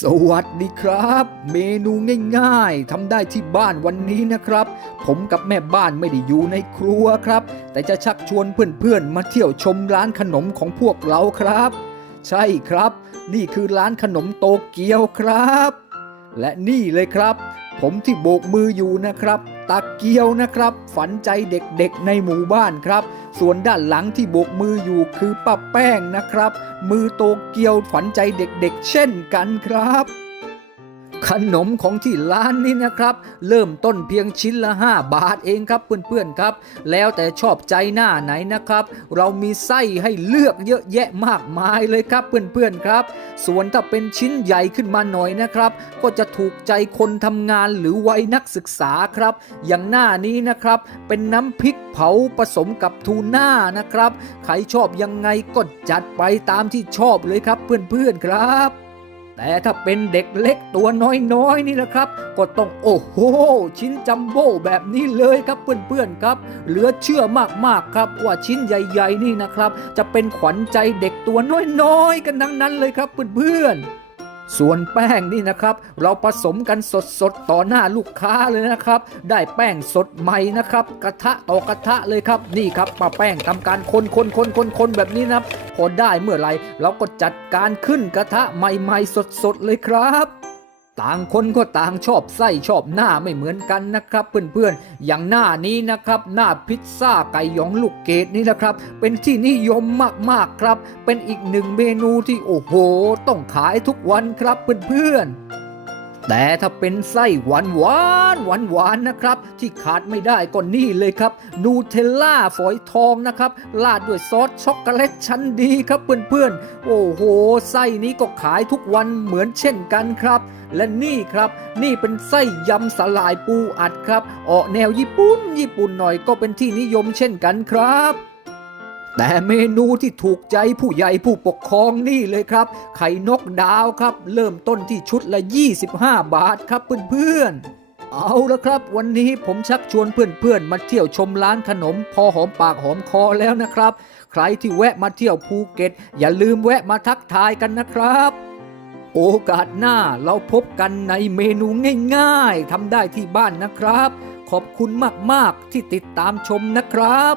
สวัสดีครับ เมนูง่ายๆทำได้ที่บ้านวันนี้นะครับ ผมกับแม่บ้านไม่ได้อยู่ในครัวครับ แต่จะชักชวนเพื่อนๆ มาเที่ยวชมร้านขนมของพวกเราครับ ใช่ครับ นี่คือร้านขนมโตเกียวครับ และนี่เลยครับ ผมที่โบกมืออยู่นะครับ ตาเกียวนะครับ ฝันใจเด็กๆในหมู่บ้านครับ ส่วนด้านหลังที่โบกมืออยู่คือป้าแป้งนะครับ มือโตเกียวฝันใจเด็กๆ เช่นกันครับ ขนมของที่ร้านนี้นะครับ เริ่มต้นเพียงชิ้นละ 5 บาทเองครับเพื่อนๆครับ แล้วแต่ชอบใจหน้าไหนนะครับ เรามีไส้ให้เลือกเยอะแยะมากมายเลยครับเพื่อนๆครับ ส่วนถ้าเป็นชิ้นใหญ่ขึ้นมาหน่อยนะครับ ก็จะถูกใจคนทำงานหรือวัยนักศึกษาครับ อย่างหน้านี้นะครับ เป็นน้ำพริกเผาผสมกับทูน่านะครับ ใครชอบยังไงก็จัดไปตามที่ชอบเลยครับเพื่อนๆครับ แต่ถ้าเป็นเด็กเล็กตัวน้อยๆนี่นะครับ ก็ต้องโอ้โห ชิ้นจัมโบ้แบบนี้เลยครับเพื่อนๆครับ เหลือเชื่อมากๆครับว่าชิ้นใหญ่ๆนี่นะครับ จะเป็นขวัญใจเด็กตัวน้อยๆ กันทั้งนั้นเลยครับเพื่อนๆ ส่วนแป้งนี่นะครับ เราผสมกันสดๆ ต่อหน้าลูกค้าเลยนะครับ ได้แป้งสดใหม่นะครับ กระทะต่อกระทะเลยครับนี่ครับป้าแป้งทำการคนคนคนคนคนแบบนี้นะครับพอได้เมื่อไหร่เราก็จัดการขึ้นกระทะใหม่ๆ สดๆเลยครับ ต่างคนก็ต่างชอบไส้ชอบหน้าไม่เหมือนกันนะครับ เพื่อนๆ อย่างหน้านี้นะครับ หน้าพิซซ่าไก่หยองลูกเกดนี่นะครับ เป็นที่นิยมมากๆครับ เป็นอีกหนึ่งเมนูที่โอ้โห ต้องขายทุกวันครับเพื่อนๆ แต่ถ้าเป็นไส้หวานหวานหวานหวานนะครับ ที่ขาดไม่ได้ก็นี่เลยครับ นูเทลล่าฝอยทองนะครับราดด้วยซอสช็อกโกแลตชั้นดีครับเพื่อนๆ โอ้โห ไส้นี้ก็ขายทุกวันเหมือนเช่นกันครับ และนี่ครับ นี่เป็นไส้ยำสลายปูอัดครับ ออกแนวญี่ปุ่นญี่ปุ่นหน่อยก็เป็นที่นิยมเช่นกันครับ แต่เมนูที่ถูกใจผู้ใหญ่ผู้ปกครองนี่เลยครับ ไข่นกดาวครับ เริ่มต้นที่ชุดละ 25 บาทครับเพื่อนๆเอาละครับ วันนี้ผมชักชวนเพื่อนๆ มาเที่ยวชมร้านขนม พอหอมปากหอมคอแล้วนะครับ ใครที่แวะมาเที่ยวภูเก็ต อย่าลืมแวะมาทักทายกันนะครับ โอกาสหน้าเราพบกันในเมนูง่ายๆทำได้ที่บ้านนะครับ ขอบคุณมากๆที่ติดตามชมนะครับ